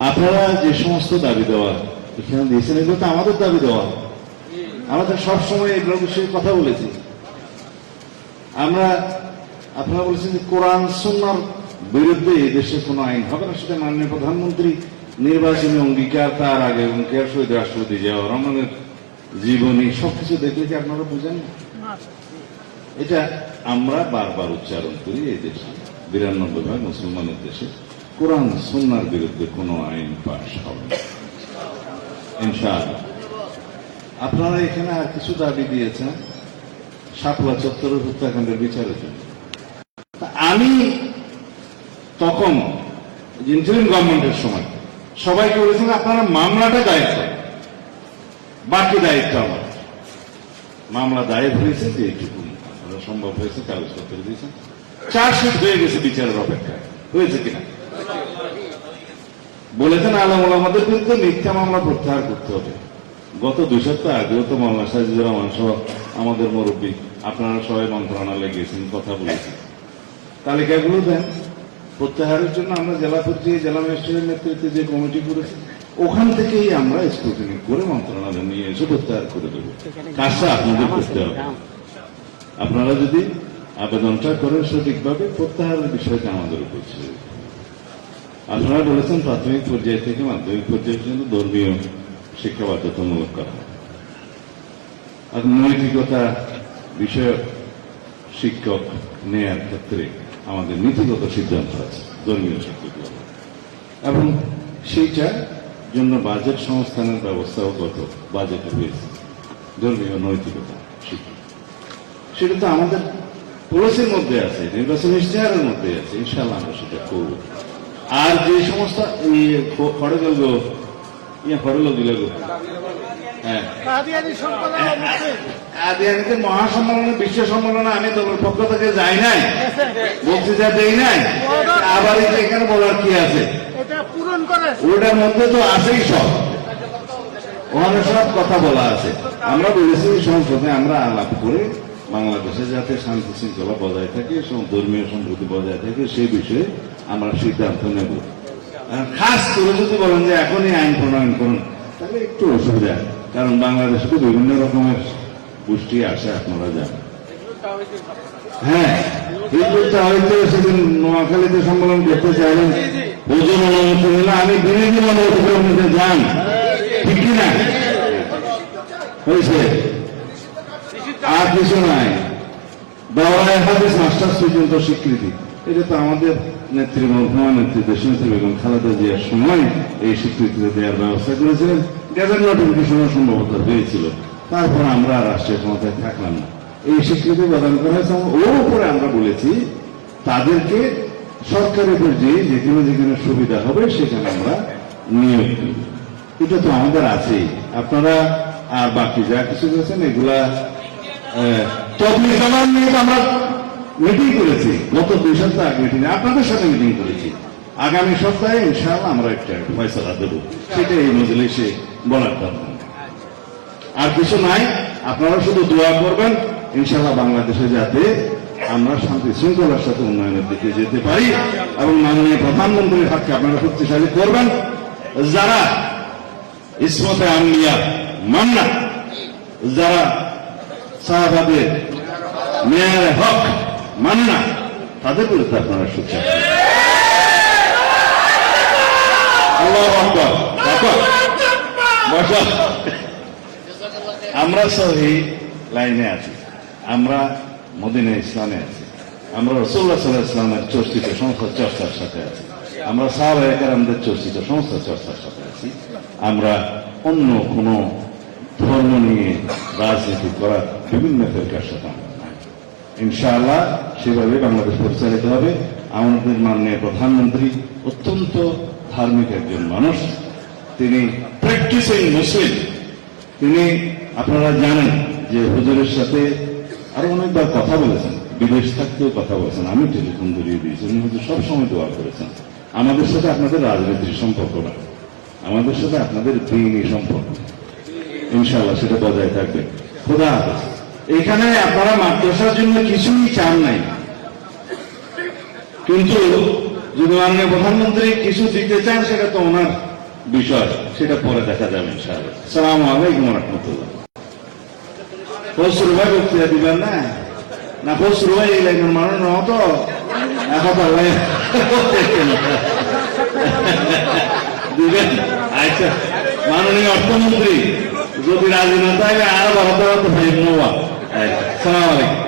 আপনারা যে সমস্ত দাবি দেওয়া এখানে দিয়েছেন এগুলো তো আমাদের দাবি দেওয়া। আমাদের সবসময় এগুলো বিষয়ে কথা বলেছি আমরা। আপনারা বলেছেন যে কোরআন সুন্নাহর বিরুদ্ধে এই দেশে কোনো আইন হবে না, সেটা মাননীয় প্রধানমন্ত্রী নির্বাচনী অঙ্গীকার, তার আগে অঙ্গীকার, শহীদ রাষ্ট্রপতি জিয়াউর রহমানের জীবনী সবকিছু দেখলে কি আপনারা বুঝেন না? এটা আমরা বারবার উচ্চারণ করি, এই দেশে 92 মুসলমানের দেশে কোরআন সুন্নাহর বিরুদ্ধে কোনো আইন পাশ হবে না ইনশাআল্লাহ। আপনারা এখানে আর কিছু দাবি দিয়েছেন শাপলা চত্বরের হত্যাকাণ্ডের বিচারের জন্য। আমি তখন ইন্টারিম গভর্নমেন্টের সময় সবাইকে বলেছিলাম আপনারা মামলাটা দায়ের করেন, বাকি দায়িত্ব আমার। মামলা দায়ের হয়েছে যে এইটুকু আপনারা সম্ভব হয়েছে কাগজপত্র দিয়েছেন, চার্জশিট হয়ে গেছে বিচারের অপেক্ষায়, হয়েছে কিনা বলেছেন। আলম ওলামাদের বিরুদ্ধে মিথ্যা মামলা প্রত্যাহার করতে হবে। গত 2 সপ্তাহ আগেও তো মাওলানা সাজিদুর রহমান সহ আমাদের মুরব্বী আপনারা সবাই মন্ত্রণালয়ে গিয়েছেন, কথা বলেছেন, তালিকাগুলো দেন প্রত্যাহারের জন্য। আমরা জেলা পর্যায়ে জেলা ম্যাজিস্ট্রেটের নেতৃত্বে যে কমিটি করেছি ওখান থেকেই আমরা স্ক্রুটিনি করে মন্ত্রণালয়ে নিয়ে এসে প্রত্যাহার করে দেবো। কাজটা আপনাদের করতে হবে। আপনারা যদি আবেদনটা করেন সঠিকভাবে, প্রত্যাহারের বিষয়টা আমাদের উপর ছিল। আপনারা বলেছেন প্রাথমিক পর্যায় থেকে মাধ্যমিক পর্যায়ে পর্যন্ত ধর্মীয় শিক্ষা বাধ্যতামূলক করা হয়। আর নৈতিকতা বিষয়ক শিক্ষক নেয়ার ক্ষেত্রে আমাদের নীতিগত সিদ্ধান্ত আছে ধর্মীয় শিক্ষক, এবং সেইটার জন্য বাজেট সংস্থানের ব্যবস্থাও গত বাজেটে হয়েছে। ধর্মীয় নৈতিকতা শিক্ষা সেটা তো আমাদের পলিসির মধ্যে আছে, নির্বাচন ইশতেহারের মধ্যে আছে, ইনশাআল্লাহ আমরা সেটা করব। আর যে সমস্ত আদিয়ানিদের মহাসম্মেলনে, বিশ্ব সম্মেলনে আমি দলের পক্ষ থেকে যাই নাই, বক্তৃতা দেই নাই, আবার এখানে বলার কি আছে? ওটার মধ্যে তো আছেই সব, ওখানে সব কথা বলা আছে। আমরা বলেছি সংসদে আমরা আলাপ করে বাংলাদেশে যাতে শান্তি শৃঙ্খলা বজায় থাকে, ধর্মীয় সম্প্রীতি বজায় থাকে, সেই বিষয়ে আমরা সিদ্ধান্ত নেব। খাস করে যদি বলেন যে এখনই আইন প্রণয়ন করুন, তাহলে একটু অসুবিধা, কারণ বাংলাদেশে তো বিভিন্ন রকমের গোষ্ঠী আসে, আপনারা জানেন। হ্যাঁ, হিন্দুটা হয়তো সেদিন নোয়াখালীতে সম্মেলন করতে চাইলেন, ওজন অনুমতি নিলে আমি বিরোধী অনুমতি যান, ঠিক কিনা হয়েছে? আর কিছু নাই, দাওরায়ে হাদিস মাস্টার্স পর্যন্ত স্বীকৃতি, এটা তো আমাদের নেত্রী মহকুমা নেত্রী দেশনেত্রী বেগম খালেদা জিয়ার সময় এই স্বীকৃতি দেওয়ার ব্যবস্থা করেছিলেন। গ্যাজেট নোটিফিকেশনও সম্ভবত হয়েছিল, তারপর আমরা রাষ্ট্রীয় ক্ষমতায় থাকলাম না, এই স্বীকৃতি প্রদান করা হয়েছে। ওর উপরে আমরা বলেছি তাদেরকে সরকারি পর্যায়ে যেখানে যেখানে সুবিধা হবে সেখানে আমরা নিয়োগ দিব। এটা তো আমাদের আছেই। আপনারা আর বাকি যা কিছু করেছেন এগুলা তদবির জামান নিয়ে আমরা মিটিং করেছি, গত 2 সপ্তাহ আগে মিটিং আপনাদের সাথে মিটিং করেছি। আগামী সপ্তাহে ইনশাআল্লাহ আমরা একটা ফয়সালা দেব, সেটা এই মজলিসে বলার কথা। আর কিছু নাই, আপনারা শুধু দোয়া করবেন ইনশাআল্লাহ বাংলাদেশে যাতে আমরা শান্তি শৃঙ্খলার সাথে উন্নয়নের দিকে যেতে পারি, এবং মাননীয় প্রধানমন্ত্রীর হাতকে আপনারা শক্তিশালী করবেন। যারা ইসমতে আম্বিয়া মান্না, যারা সাহাবাদের মেয়ারে হক মান্না, তাদের বিরুদ্ধে আপনারা সোচ্চার। আল্লাহু আকবার। আমরা সহি লাইনে আছি, আমরা মদিনা ইসলামে আছি, আমরা রাসূলুল্লাহ সাল্লাল্লাহু আলাইহি ওয়াসাল্লামের চর্চিত সমস্ত চর্চার সাথে আছি, আমরা সাহাবায়ে কেরামদের চর্চিত সমস্ত চর্চার সাথে আছি। আমরা অন্য কোন ধর্ম নিয়ে রাজনীতি করার বিভিন্ন ফেরকার সাথে ইনশাআল্লাহ সেভাবে বাংলাদেশ পরিচালিত হবে। আমাদের মাননীয় প্রধানমন্ত্রী অত্যন্ত ধার্মিক একজন মানুষ, তিনি প্র্যাকটিসিং মুসলিম। তিনি আপনারা জানেন যে হুজুরের সাথে আরো অনেকবার কথা বলেছেন, বিদেশ থাকতেও কথা বলেছেন, আমি টেলিফোন ধরিয়ে দিয়েছি, উনি হুজুর সবসময় দোয়া করেছেন। আমাদের সাথে আপনাদের রাজনীতির সম্পর্ক না, আমাদের সাথে আপনাদের দিনই সম্পর্ক, ইনশাআল্লাহ সেটা বজায় থাকবে। খোদা হাফেজ। এখানে আপনারা মাদ্রাসার জন্য কিছুই চান নাই, কিন্তু যদি মাননীয় প্রধানমন্ত্রী কিছু দিতে চান সেটা তো ওনার বিষয় সেটা পরে দেখা যাবে ইনশাআল্লাহ। আসসালামু আলাইকুম ওয়া রাহমাতুল্লাহ। ফসরু ভাই বক্তৃতা দিবেন না? না ফসরু ভাই এই লাইনের মানুষ নয় তো এখন দিবেন। আচ্ছা, মাননীয় অর্থমন্ত্রী যদি রাজি না থাকে আরো ভালো ভাই নোয়া। সালাম আলাইকুম।